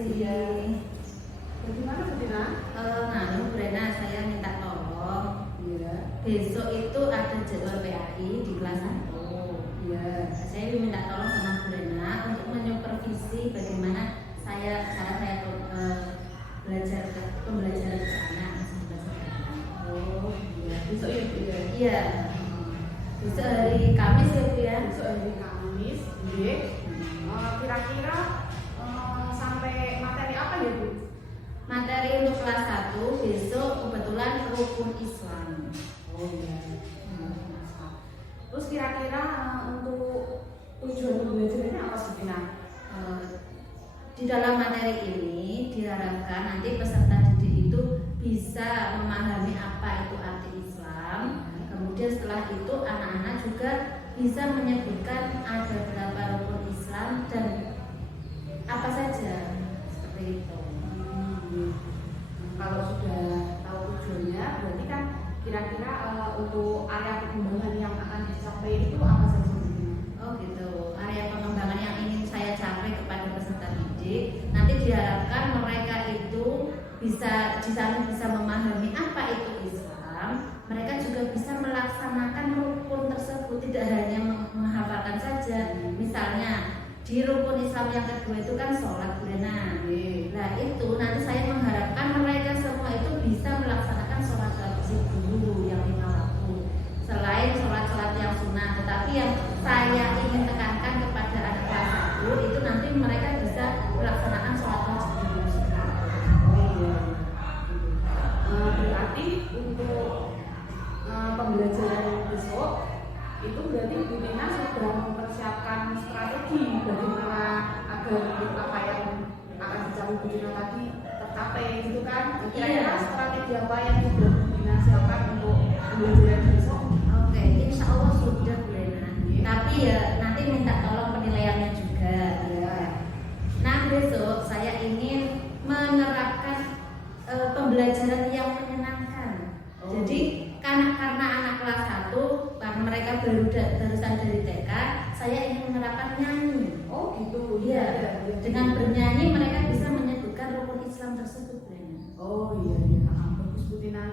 Iya. Bagaimana Bu Tina? Bu Rena, saya minta tolong. Iya. Besok itu ada jadwal PAI di kelas 1. Iya. Saya minta tolong sama Bu Rena untuk menyupervisi bagaimana cara saya belajar pembelajaran ke anak. Oh, iya. Besok ya Bu ya? Iya. Besok hari Kamis ya Bu ya? Besok hari Kamis. Iya. Kira-kira sampai materi apa ya Bu? Materi untuk kelas 1 besok kebetulan rukun Islam. Oh iya. Terus kira-kira untuk tujuan pembelajarannya apa sih Tina? Di dalam materi ini diharapkan nanti peserta didik itu bisa memahami apa itu arti Islam. Kemudian setelah itu anak-anak juga bisa menyebutkan ada berapa rukun Islam dan apa saja seperti itu. Kalau sudah tahu tujuannya, berarti kan kira-kira untuk area pengembangan yang akan dicapai itu apa saja? Oh gitu. Area pengembangan yang ingin saya capai kepada peserta didik nanti diharapkan mereka itu bisa di sana bisa memahami apa itu Islam. Mereka juga bisa melaksanakan rukun tersebut, tidak hanya menghafalkan saja. Misalnya di rukun Islam yang kedua itu kan sholat, Bu Rena. Nah itu nanti saya mengharapkan mereka semua itu bisa melaksanakan sholat wajib dulu yang 5 waktu. Selain sholat-sholat yang sunnah, tetapi yang saya ingin tekankan kepada anak kelas 1 itu nanti mereka bisa melaksanakan sholat wajib dulu. Berarti untuk pembelajaran besok itu berarti Bu Tina sudah mempersiapkan strategi bagaimana agar apa yang akan dicapai Bu Tina tadi tercapai gitu kan? Kira-kira strategi apa yang sudah Bu Tina siapkan untuk pembelajaran besok? Oke, insya Allah sudah Bu Rena. Tapi ya nanti minta tolong penilaiannya juga. Nah besok saya ingin menerapkan pembelajaran yang menyenangkan. Jadi karena anak kelas 1, karena mereka barusan dari TK, saya ingin menerapkan nyanyi. Oh gitu. Iya. Dengan bernyanyi mereka bisa menyebutkan rukun Islam tersebut, Bu Rena. Oh iya iya. Bagus Bu Tina.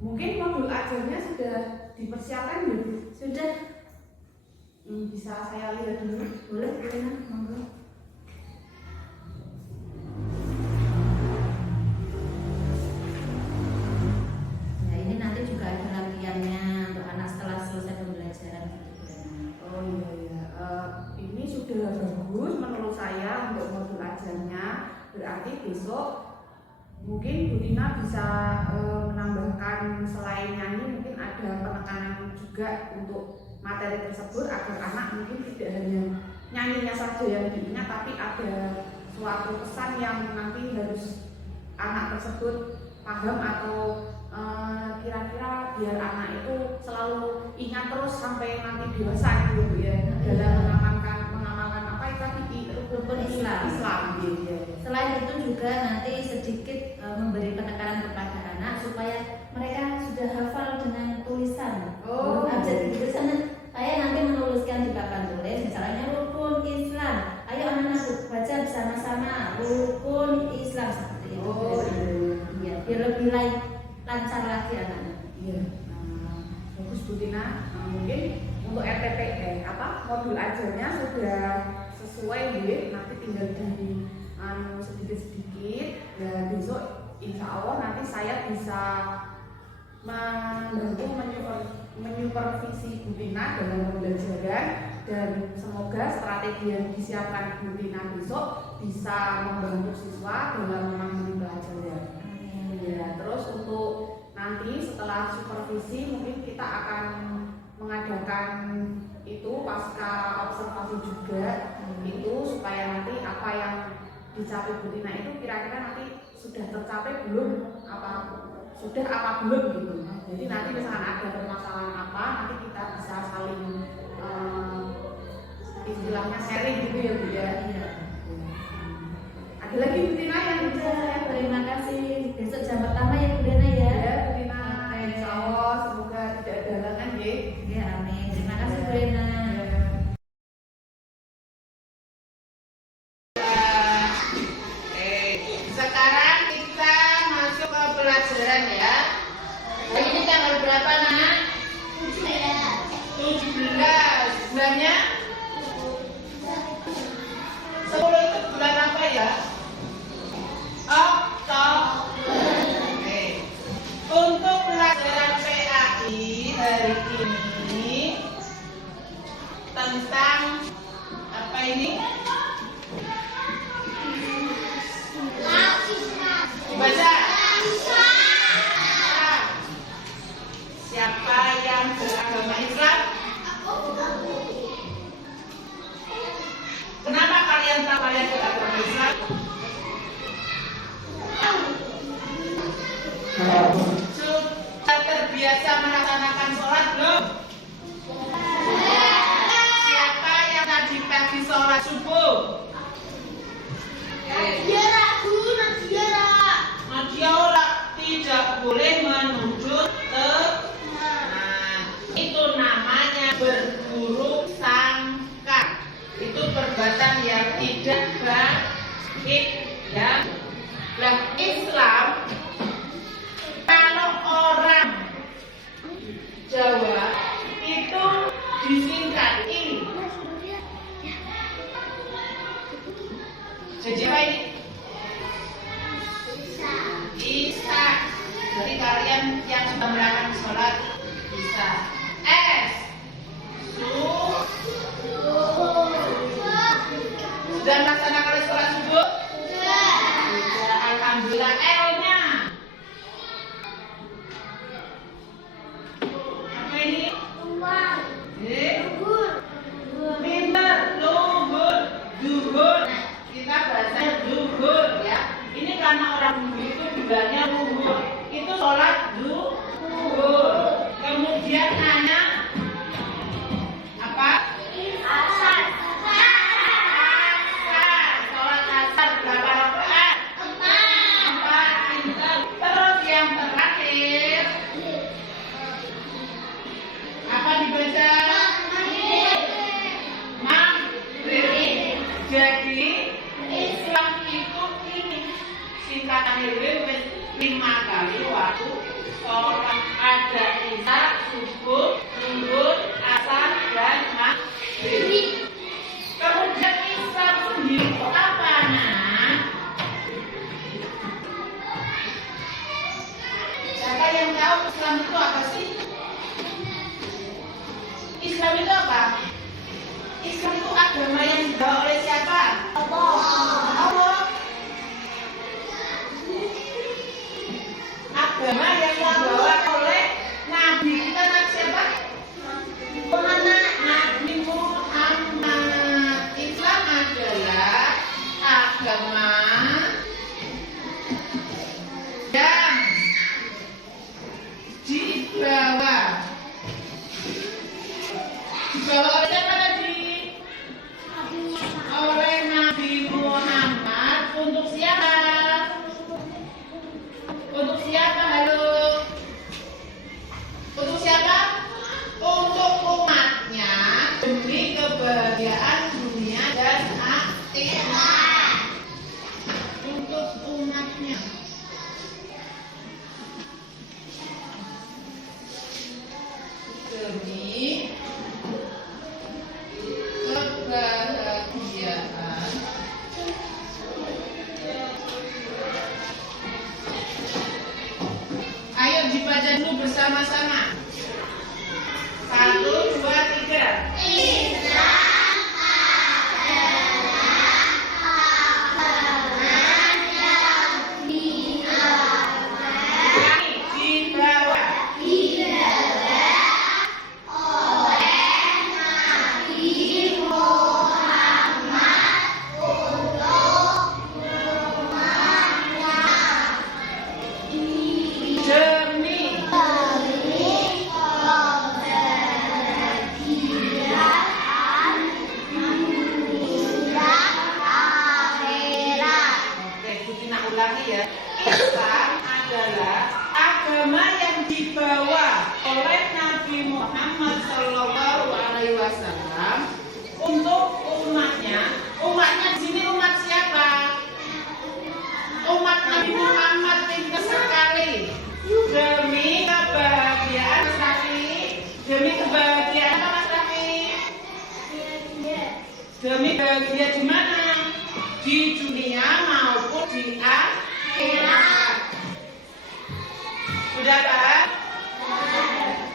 Mungkin modul ajarnya sudah dipersiapkan ya Bu? Sudah. Bisa saya lihat dulu? Boleh Bu Rena, monggo. Nanti juga ada latihannya untuk anak setelah selesai pembelajaran gitu, Bu Rena. Oh iya iya. Ini sudah bagus menurut saya untuk modul ajarnya. Berarti besok mungkin Bu Tina bisa menambahkan selain nyanyi mungkin ada penekanan juga untuk materi tersebut agar anak mungkin tidak hanya nyanyinya saja yang diingat, tapi ada suatu pesan yang nanti harus anak tersebut paham atau kira-kira biar anak itu selalu ingat terus sampai nanti dewasa gitu ya dalam mengamalkan apa itu tadi Rukun Islam. Gitu. Selain itu juga nanti sedikit memberi penekanan kepada anak supaya mereka sudah hafal dengan tulisan. Oh, jadi tulisan saya nanti menuliskan di papan tulis misalnya rukun Islam. Ayo anak-anak baca bersama-sama rukun Islam seperti itu. Oh iya. Biar lebih lancar lagi anaknya. Iya. Bagus Bu Tina. Mungkin untuk RTP modul ajarnya sudah sesuai ya. Nanti tinggal di sedikit-sedikit. Dan besok insya Allah nanti saya bisa membantu menyupervisi Bu Tina dalam pembelajaran, dan semoga strategi yang disiapkan Bu Tina besok bisa membantu siswa dalam memahami pelajaran. Ya, terus untuk nanti setelah supervisi mungkin kita akan mengadakan itu pasca observasi juga itu supaya nanti apa yang dicapai Bu Tina itu kira-kira nanti sudah tercapai belum, sudah apa belum gitu. Jadi nanti misalkan ada permasalahan apa nanti kita bisa saling istilahnya sharing gitu ya Bu ya. Ada lagi Bu Tina yang bisa saya Terima kasih. Besok jam pertama ya Bu Rena ya. Ya Bu Tina, insya Allah semoga tidak ada halangan ya. Ya amin. Terima kasih Bu Rena. bulannya? 10 itu bulan apa ya? Oktober. Oke. Untuk pelajaran PAI hari ini tentang apa ini? Baca. Siapa yang beragama Islam? Kenapa kalian tahu kalian beragama Islam? Sudah terbiasa melaksanakan sholat belum? Siapa yang tadi pagi sholat subuh? Nadia ora tidak boleh menunjuk itu namanya berburuk sangka. Itu perbuatan yang tidak baik ya. Dalam Islam, kalau orang Jawa itu disingkat I. Jadi apa ini? Isa. Jadi kalian yang sudah melakukan sholat bisa. S. Sudah melaksanakan sholat subuh? Sudah. Alhamdulillah. L-nya apa ini? Pinter. Luhur. Duhur. Kita bahasa duhur ya. Ini karena orang dulu itu bilangnya luhur. Itu sholat duhur. Kemudian nanya apa? Asar. Sholat asar berapa rakaat? 4. Pinter. Terus yang terakhir apa dibaca? Maghrib. Jadi Islam itu ini singkatan wis 5 kali waktu sholat, ada isya, subuh, zuhur, asar, dan maghrib. Kemudian Islam sendiri itu apa, Nak? Siapa yang tahu Islam itu apa sih? Islam itu apa? Islam itu agama yang dibawa oleh siapa? Allah. Agama yang dibawa oleh Nabi kita, Nabi siapa? Nabi Muhammad. Islam adalah agama yang dibawa oleh siapa tadi? Oleh Nabi Muhammad. Untuk siapa? Untuk siapa? Halo? Untuk siapa? Untuk umatnya, demi kebahagiaan dunia dan akhirat. Untuk umatnya. Demi kebahagiaan ayo dibaca dulu bersama-sama. 1, 2, 3. Islam adalah agama yang dibawa oleh Nabi Muhammad untuk umatnya demi bahagia di mana? Di dunia maupun di akhirat. Sudah Pak?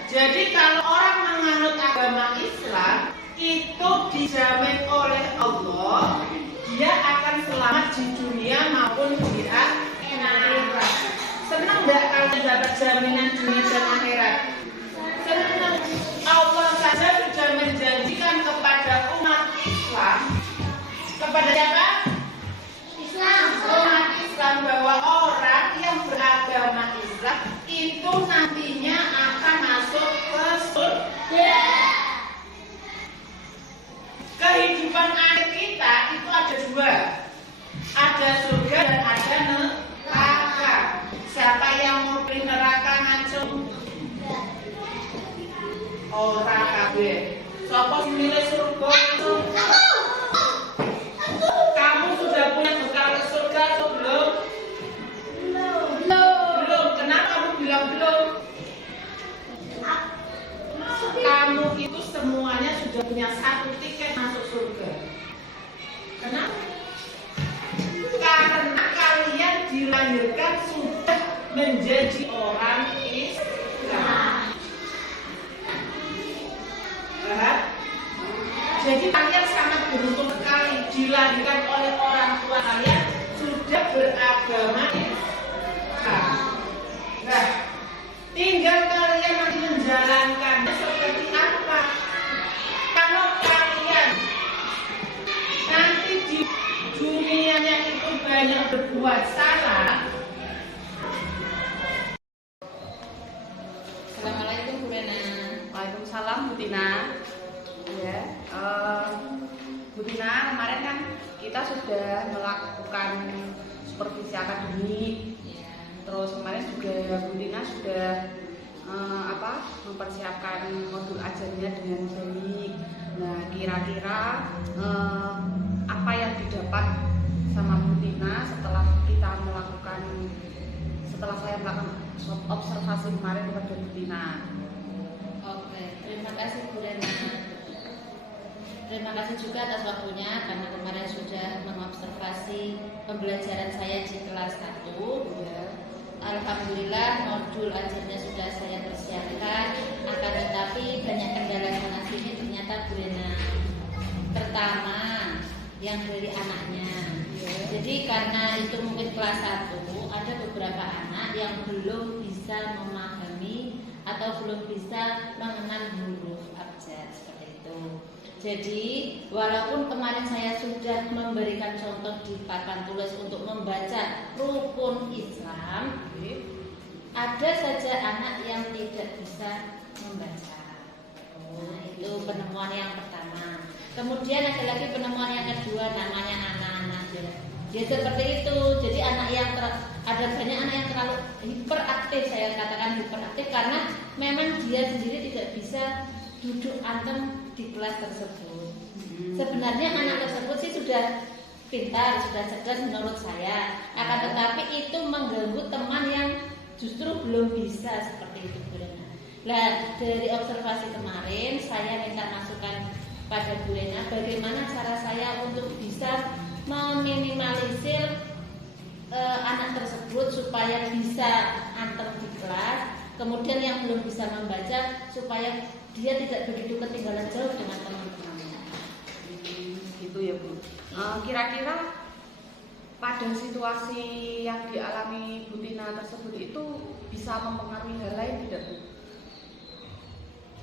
Jadi kalau orang menganut agama Islam itu dijamin oleh Allah dia akan selamat di dunia maupun di akhirat. Senang nggak kalau dapat jaminan dunia dan akhirat? Senang. Allah saja sudah menjanjikan kepada umat Islam, kepada siapa? Islam. Umat Islam, bahwa orang yang beragama Islam itu nantinya akan masuk ke surga. Kehidupan akhir kita itu ada dua, ada surga dan ada neraka. Siapa yang mau pilih neraka ngacung? Ora kabeh. Sapa sing milih surga? Kamu sudah punya bekal ke surga atau belum? Belum. Kenapa kamu bilang belum? Kamu itu semuanya sudah punya satu tiket masuk surga. Kenapa? Karena kalian dilahirkan sudah menjadi orang Islam. Jadi kalian sangat beruntung sekali dilahirkan oleh orang tua kalian sudah beragama Islam. Nah, tinggal kalian nanti menjalankannya seperti apa. Kalau kalian nanti di dunianya itu banyak berbuat salah. Assalamualaikum Bu Rena. Waalaikumsalam Bu Tina. Ya, Bu Tina, kemarin kan kita sudah melakukan supervisi akademik. Ya. Terus kemarin juga Bu Tina sudah mempersiapkan modul ajarnya dengan baik. Nah, kira-kira apa yang didapat sama Bu Tina setelah saya melakukan observasi kemarin kepada Bu Tina? Oke, terima kasih Bu Rena. Terima kasih juga atas waktunya karena kemarin sudah mengobservasi pembelajaran saya di kelas 1. Ya. Alhamdulillah modul ajarnya sudah saya persiapkan, akan tetapi banyak kendala sana sini ternyata Bu Rena. Pertama, yang dari anaknya. Jadi karena itu mungkin kelas 1, ada beberapa anak yang belum bisa memahami atau belum bisa mengenal huruf abjad seperti itu. Jadi walaupun kemarin saya sudah memberikan contoh di papan tulis untuk membaca rukun Islam, ada saja anak yang tidak bisa membaca. Nah, itu penemuan yang pertama. Kemudian ada lagi penemuan yang kedua, namanya anak-anak. Ya seperti itu. Jadi anak yang ada banyak anak yang terlalu hiperaktif, saya katakan hiperaktif karena memang dia sendiri tidak bisa duduk anteng di kelas tersebut. Sebenarnya anak tersebut sih sudah pintar, sudah cerdas menurut saya. Akan tetapi itu mengganggu teman yang justru belum bisa seperti itu, Bu Rena. Nah, dari observasi kemarin saya minta masukan pada Bu Rena bagaimana cara saya untuk bisa meminimalisir anak tersebut supaya bisa anteng di kelas. Kemudian yang belum bisa membaca supaya dia tidak begitu ketinggalan jauh dengan teman-temannya. Gitu ya Bu. Kira-kira pada situasi yang dialami Bu Tina tersebut itu bisa mempengaruhi hal lain tidak Bu?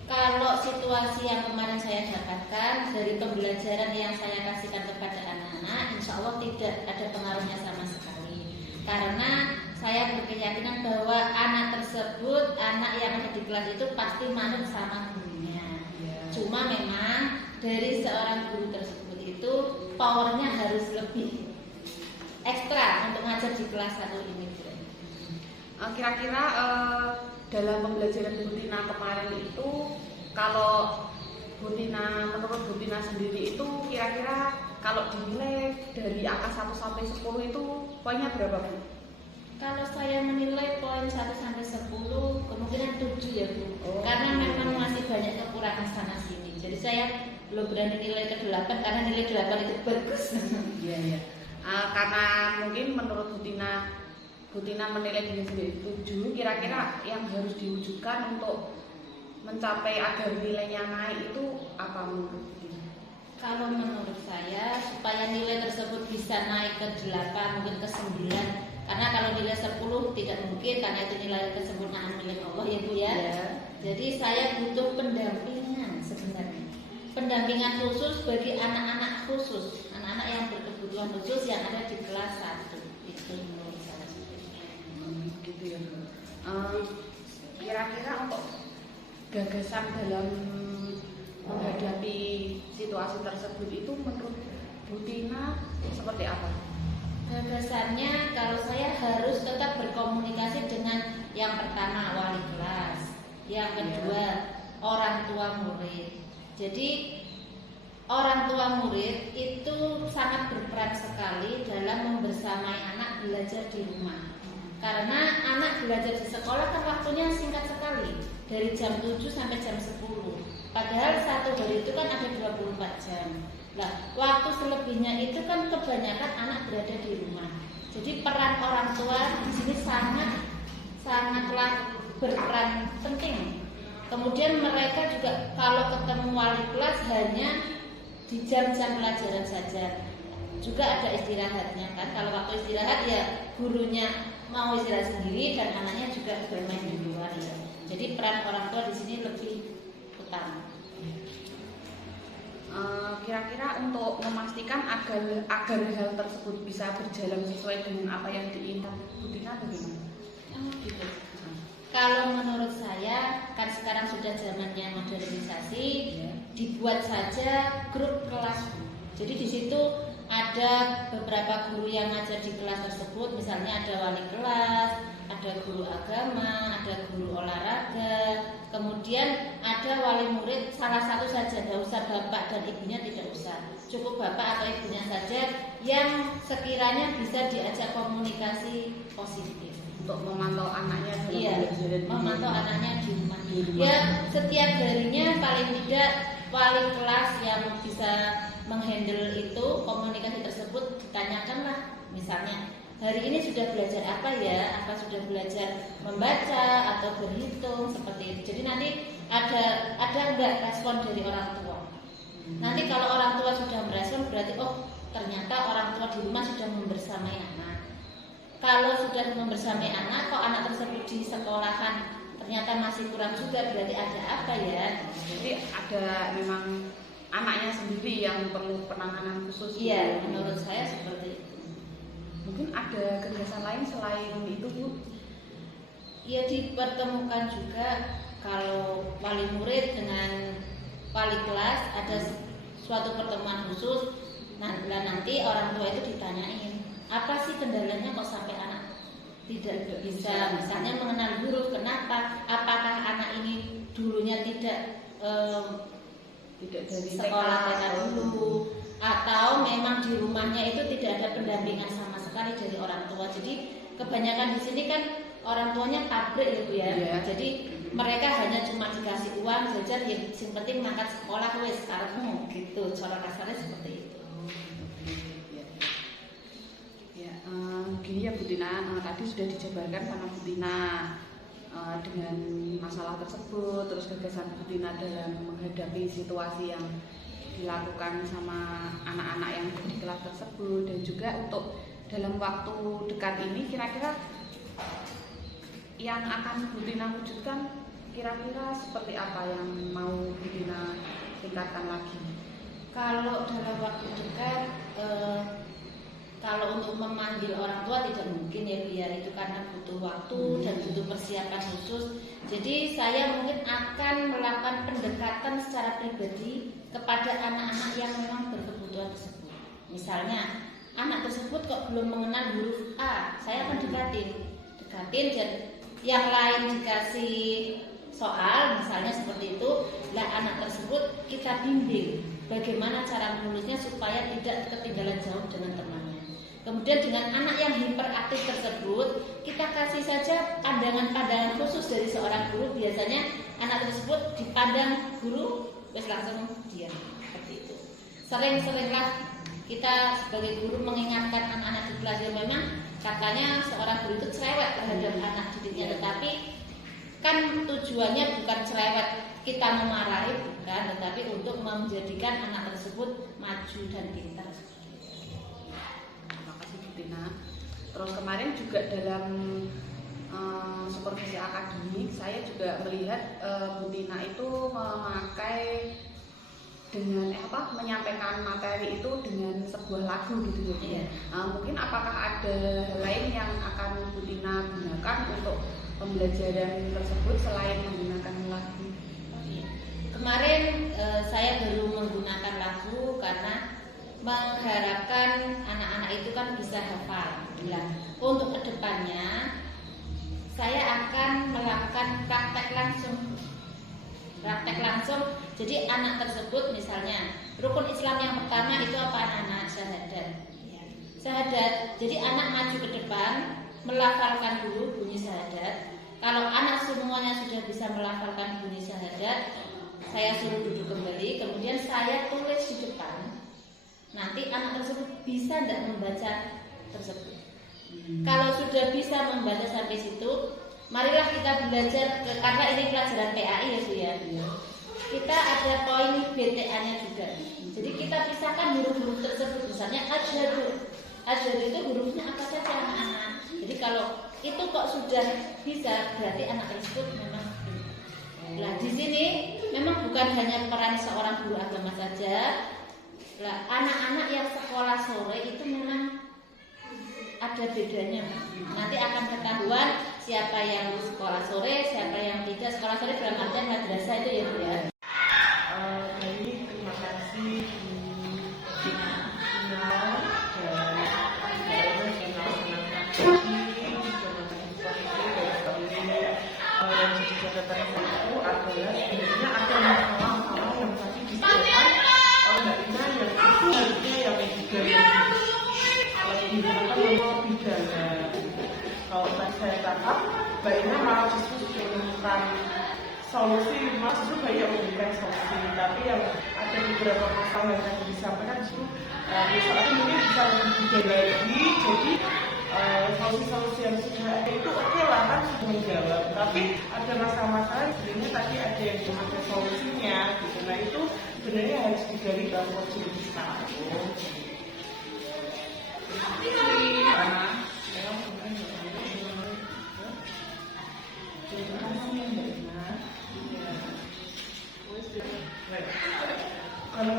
Kalau situasi yang kemarin saya dapatkan dari pembelajaran yang saya kasihkan kepada anak-anak, insya Allah tidak ada pengaruhnya sama sekali. Karena saya berkeyakinan bahwa anak tersebut, anak yang ada di kelas itu pasti manut sama gurunya. Cuma memang dari seorang guru tersebut itu powernya harus lebih ekstra untuk ngajar di kelas 1 ini. Kira-kira dalam pembelajaran Bu Tina kemarin itu, kalau menurut Bu Tina sendiri itu kira-kira kalau dinilai dari angka 1 sampai 10 itu poinnya berapa Bu? Kalau saya menilai poin 1 sampai 10 kemungkinan 7 ya Bu. Karena memang masih banyak kekurangan sana sini. Jadi saya belum berani nilai ke-8 karena nilai 8 itu bagus. Iya, iya. Karena mungkin menurut Butina menilai diri sendiri 7, kira-kira yang harus diwujudkan untuk mencapai agar nilainya naik itu apa menurut Butina? Kalau menurut saya supaya nilai tersebut bisa naik ke 8 mungkin ke 9, karena kalau nilai 10 tidak mungkin karena itu nilai kesempurnaan milik Allah ya Bu ya. Ya. Jadi saya butuh pendampingan sebenarnya. Pendampingan khusus bagi anak-anak khusus, anak-anak yang berkebutuhan khusus yang ada di kelas 1. Itu menurut saya. Gitu ya. Kira-kira untuk gagasan dalam menghadapi situasi tersebut itu menurut Butina seperti apa? Gagasannya kalau saya harus tetap berkomunikasi dengan yang pertama wali kelas, yang kedua orang tua murid. Jadi orang tua murid itu sangat berperan sekali dalam membersamai anak belajar di rumah. Karena anak belajar di sekolah kan waktunya singkat sekali, dari jam 7 sampai jam 10. Padahal satu hari itu kan ada 24 jam. Nah, waktu selebihnya itu kan kebanyakan anak berada di rumah. Jadi peran orang tua di sini sangatlah berperan penting. Kemudian mereka juga kalau ketemu wali kelas hanya di jam-jam pelajaran saja. Juga ada istirahatnya kan. Kalau waktu istirahat ya gurunya mau istirahat sendiri dan anaknya juga bermain di luar ya. Jadi peran orang tua di sini lebih utama. Kira-kira untuk memastikan agar hal tersebut bisa berjalan sesuai dengan apa yang diinginkan Butina bagaimana? Gitu. Kalau menurut saya kan sekarang sudah zamannya modernisasi, dibuat saja grup kelas. Jadi di situ ada beberapa guru yang ngajar di kelas tersebut, misalnya ada wali kelas, ada guru agama, ada guru olahraga, kemudian ada wali murid salah satu saja, tidak usah bapak dan ibunya, tidak usah, cukup bapak atau ibunya saja yang sekiranya bisa diajak komunikasi positif untuk memantau anaknya dalam iya, belajar memantau anaknya di rumah. Ya setiap harinya paling tidak wali kelas yang bisa menghandle itu komunikasi tersebut ditanyakanlah, misalnya hari ini sudah belajar apa ya, apa sudah belajar membaca atau berhitung seperti itu. Jadi nanti ada enggak respon dari orang tua. Nanti kalau orang tua sudah merespon berarti oh ternyata orang tua di rumah sudah membersamai anak. Kalau sudah membersamai anak, kok anak tersebut di sekolahan ternyata masih kurang juga, berarti ada apa ya? Jadi ada memang anaknya sendiri yang perlu penanganan khusus. Iya, menurut saya seperti itu. Mungkin ada kegiatan lain selain itu Bu? Ya dipertemukan juga kalau wali murid dengan wali kelas ada suatu pertemuan khusus. Nah, nanti orang tua itu ditanyain apa sih kendalanya kok sampai anak tidak bisa misalnya mengenal huruf, kenapa? Apakah anak ini dulunya tidak dari sekolah TK dulu, atau memang di rumahnya itu tidak ada pendampingan sama sekali dari orang tua. Jadi kebanyakan di sini kan orang tuanya pabrik ya Bu ya. Yeah. Jadi mereka hanya cuma dikasih uang jajan, yang penting mangkat sekolah wes karepmu gitu. Cara kasarnya seperti itu. Gini ya Butina, tadi sudah dijabarkan sama Butina dengan masalah tersebut, terus gagasan Butina dalam menghadapi situasi yang dilakukan sama anak-anak yang ada di kelas tersebut, dan juga untuk dalam waktu dekat ini kira-kira yang akan Butina wujudkan kira-kira seperti apa yang mau Butina tingkatkan lagi? Kalau dalam waktu dekat kalau untuk memanggil orang tua tidak mungkin ya biar itu karena butuh waktu dan butuh persiapan khusus. Jadi saya mungkin akan melakukan pendekatan secara pribadi kepada anak-anak yang memang berkebutuhan tersebut. Misalnya anak tersebut kok belum mengenal huruf A, saya akan dekatin dan yang lain dikasih soal misalnya seperti itu, lah anak tersebut kita bimbing bagaimana cara menulisnya supaya tidak ketinggalan jauh dengan temannya. Kemudian dengan anak yang hiperaktif tersebut, kita kasih saja pandangan-pandangan khusus dari seorang guru. Biasanya anak tersebut dipandang guru, wes langsung diam. sering-seringlah kita sebagai guru mengingatkan anak-anak di kelas. Memang katanya seorang guru itu cerewet terhadap anak didiknya, tetapi kan tujuannya bukan cerewet kita memarahi, bukan, tetapi untuk menjadikan anak tersebut maju dan pintar. Terima kasih Bu Tina. Terus kemarin juga dalam supervisi akademik saya juga melihat Bu Tina itu memakai dengan menyampaikan materi itu dengan sebuah lagu gitu ya. Mungkin apakah ada hal lain yang akan Bu Tina gunakan untuk pembelajaran tersebut selain menggunakan lagu? Kemarin saya baru menggunakan lagu karena mengharapkan anak-anak itu kan bisa hafal. Untuk kedepannya saya akan melakukan praktek langsung. Jadi anak tersebut misalnya rukun Islam yang pertama itu apa anak-anak? Syahadat. Jadi anak maju ke depan melafalkan dulu bunyi syahadat. Kalau anak semuanya sudah bisa melafalkan bunyi syahadat, saya suruh duduk kembali, kemudian saya tulis di depan. Nanti anak tersebut bisa tidak membaca tersebut. Kalau sudah bisa membaca sampai situ, marilah kita belajar karena ini pelajaran PAI ya Bu ya. Kita ada poin BTA-nya juga. Jadi kita pisahkan huruf-huruf tersebut. Misalnya asyhadu. Asyhadu itu hurufnya apa saja anak-anak. Jadi kalau itu kok sudah bisa, berarti anak tersebut memang. Nah di sini memang bukan hanya peran seorang guru agama saja. Lah anak-anak yang sekolah sore itu memang ada bedanya. Nanti akan ketahuan siapa yang sekolah sore, siapa yang tidak sekolah sore dalam artian madrasah itu ya Bu ya. Baik, terima kasih Bu Tina dan jadi catatan itu adalah sebenarnya ada masalah-masalah yang tadi disebutkan oleh Mbak Tina yang itu harusnya yang lebih dalam. Kalau tadi saya tangkap Mbak Ina malah justru menemukan solusi, malah justru banyak memberikan solusi, tapi yang ada beberapa masalah yang tadi disampaikan justru misalnya mungkin bisa lebih detail lagi. Jadi solusi-solusi yang sudah ada itu oke lah kan sudah menjawab, tapi ada masalah-masalah sebenarnya tadi ada yang belum ada solusinya gitu. Nah itu sebenarnya harus digali dalam proses sekarang. Kalau